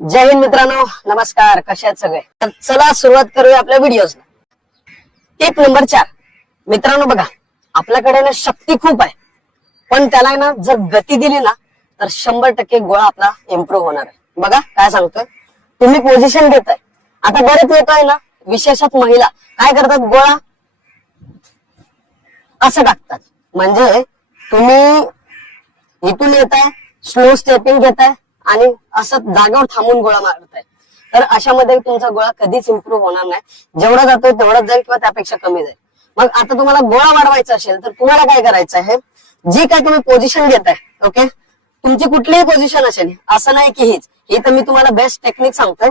जय हिंद मित्रांनो नमस्कार कसे आहेत सगळे? तर चला सुरुवात करूया आपल्या व्हिडिओज टिप नंबर चार. मित्रांनो बघा आपल्याकडे ना शक्ती खूप आहे. पण त्याला ना जर गती दिली ना तर शंभर टक्के गोळा आपला इम्प्रूव्ह होणार आहे. बघा काय सांगतोय? तुम्ही पोझिशन घेताय. आता बरेच लोक आहे ना विशेषत महिला काय करतात गोळा? असं टाकतात. म्हणजे तुम्ही इथून येताय स्लो स्टेपिंग घेताय आणि असं जागेवर थांबून गोळा मारताय. तर अशामध्ये तुमचा गोळा कधीच इम्प्रूव्ह होणार नाही. जेवढा जातोय तेवढाच जाईल किंवा त्यापेक्षा कमी जाईल. मग आता तुम्हाला गोळा वाढवायचा असेल तर तुम्हाला काय करायचं आहे? जी काय तुम्ही पोझिशन घेताय ओके तुमची कुठलीही पोझिशन असेल असं नाही की हीच. ही तर मी तुम्हाला बेस्ट टेक्निक सांगतोय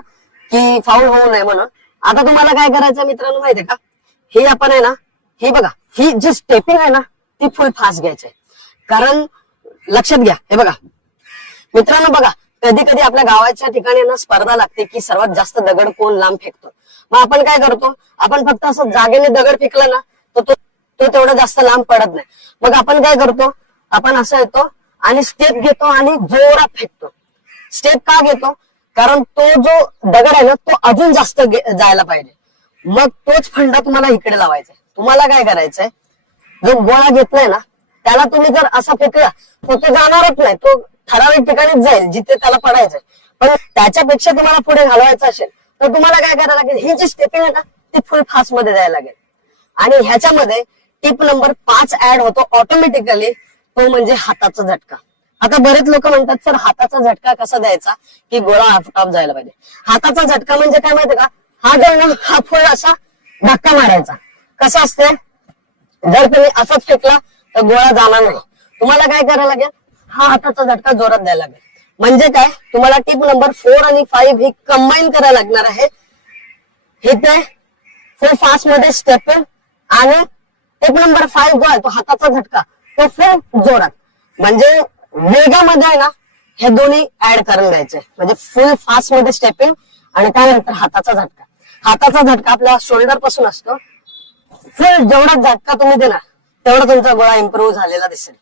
की फाऊल होऊ नये म्हणून. आता तुम्हाला काय करायचं मित्रांनो माहितीये का? हे आपण आहे ना ही बघा ही जी स्टेपिंग आहे ना ती फुल फास्ट घ्यायची आहे. कारण लक्षात घ्या हे बघा. मित्रांनो बघा कधी कधी आपल्या गावाच्या ठिकाणी ना स्पर्धा लागते की सर्वात जास्त दगड कोण लांब फेकतो. मग आपण काय करतो? आपण फक्त असं जागेने दगड फेकला ना तर तो तो तेवढा जास्त लांब पडत नाही. मग आपण काय करतो? आपण असं येतो आणि स्टेप घेतो आणि जोरात फेकतो. स्टेप का घेतो? कारण तो जो दगड आहे ना तो अजून जास्त जायला पाहिजे. मग तोच फंडा तुम्हाला इकडे लावायचा आहे. तुम्हाला काय करायचंय? जो गोळा घेतलाय ना त्याला तुम्ही जर असा फेकला तर तो जाणारच नाही. तो ठराविक ठिकाणीच जाईल जिथे त्याला पडायचंय. पण त्याच्यापेक्षा तुम्हाला पुढे घालवायचं असेल तर तुम्हाला काय करायला लागेल? ही जी स्टेपिंग आहे ना ती फुल फास्टमध्ये जायला लागेल. आणि ह्याच्यामध्ये टिप नंबर पाच ऍड होतो ऑटोमॅटिकली तो म्हणजे हाताचा झटका. आता बरेच लोक म्हणतात सर हाताचा झटका कसा द्यायचा? की गोळा आफटाप जायला पाहिजे. हाताचा झटका म्हणजे काय माहितीये का? हा जो ना हा फुल असा धक्का मारायचा. कसा असते जर तुम्ही असंच फेकला तर गोळा जाणार नाही. तुम्हाला काय करायला लागेल? हा हाताचा झटका जोरात द्यायला लागेल. म्हणजे काय? तुम्हाला टिप नंबर फोर आणि फाईव्ह ही कंबाईन करायला लागणार आहे. हे ते फुल फास्टमध्ये स्टेप आणि टिप नंबर फाईव्ह जो आहे तो हाताचा झटका तो फुल जोरात. म्हणजे वेगामध्ये आहे ना हे दोन्ही ऍड करून द्यायचे म्हणजे फुल फास्टमध्ये स्टेपिंग आणि त्यानंतर हाताचा झटका. हाताचा झटका आपल्या शोल्डरपासून असतो. फुल जेवढा झटका तुम्ही देणार तेवढा तुमचा गोळा इम्प्रूव्ह झालेला दिसेल.